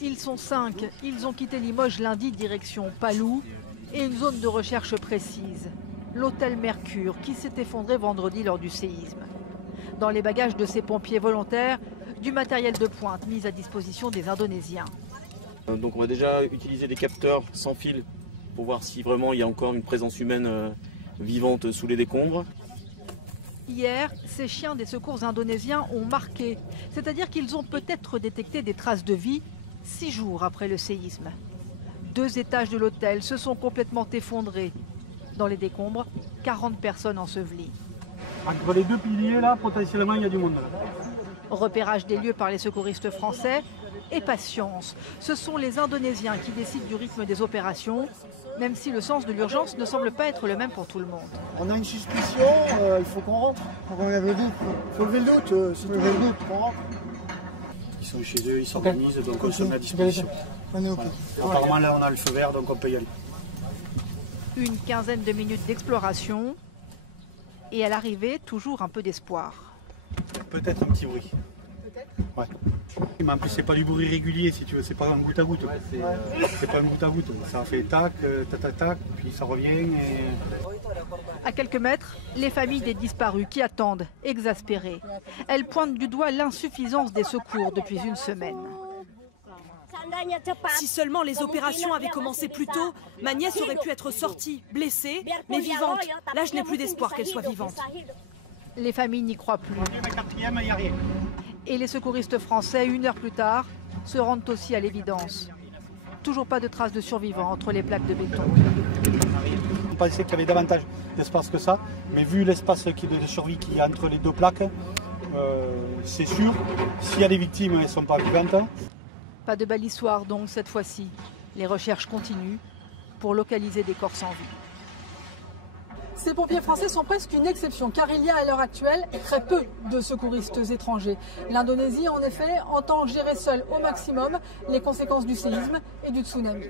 Ils sont 5. Ils ont quitté Limoges lundi direction Palou et une zone de recherche précise. L'hôtel Mercure qui s'est effondré vendredi lors du séisme. Dans les bagages de ces pompiers volontaires, du matériel de pointe mis à disposition des Indonésiens. Donc on va déjà utiliser des capteurs sans fil pour voir si vraiment il y a encore une présence humaine vivante sous les décombres. Hier, ces chiens des secours indonésiens ont marqué, c'est-à-dire qu'ils ont peut-être détecté des traces de vie 6 jours après le séisme. 2 étages de l'hôtel se sont complètement effondrés. Dans les décombres, 40 personnes ensevelies. Entre les 2 piliers, là, potentiellement, il y a du monde. Repérage des lieux par les secouristes français et patience. Ce sont les Indonésiens qui décident du rythme des opérations, même si le sens de l'urgence ne semble pas être le même pour tout le monde. On a une suspicion, il faut qu'on rentre. Il faut qu'on lève le doute. Il faut lever le doute, c'est tout lever le doute qu'on rentre. Ils sont chez eux, ils s'organisent, donc on se met à disposition. Voilà. Apparemment, là, on a le feu vert, donc on peut y aller. Une quinzaine de minutes d'exploration et à l'arrivée, toujours un peu d'espoir. Peut-être un petit bruit. Peut-être. Ouais. Mais en plus, c'est pas du bruit régulier, si tu veux, c'est pas un goutte à goutte. C'est pas un goutte à goutte. Ça fait tac, tac, tac, puis ça revient. Et... À quelques mètres, les familles des disparus qui attendent, exaspérées. Elles pointent du doigt l'insuffisance des secours depuis une semaine. Si seulement les opérations avaient commencé plus tôt, ma nièce aurait pu être sortie, blessée, mais vivante. Là, je n'ai plus d'espoir qu'elle soit vivante. Les familles n'y croient plus. Quatrième, il n'y a rien. Et les secouristes français, 1 heure plus tard, se rendent aussi à l'évidence. Toujours pas de traces de survivants entre les plaques de béton. On pensait qu'il y avait davantage d'espace que ça, mais vu l'espace de survie qu'il y a entre les 2 plaques, c'est sûr, s'il y a des victimes, elles ne sont pas vivantes. Pas de balissoire donc cette fois-ci. Les recherches continuent pour localiser des corps sans vie. Ces pompiers français sont presque une exception car il y a à l'heure actuelle très peu de secouristes étrangers. L'Indonésie en effet entend gérer seule au maximum les conséquences du séisme et du tsunami.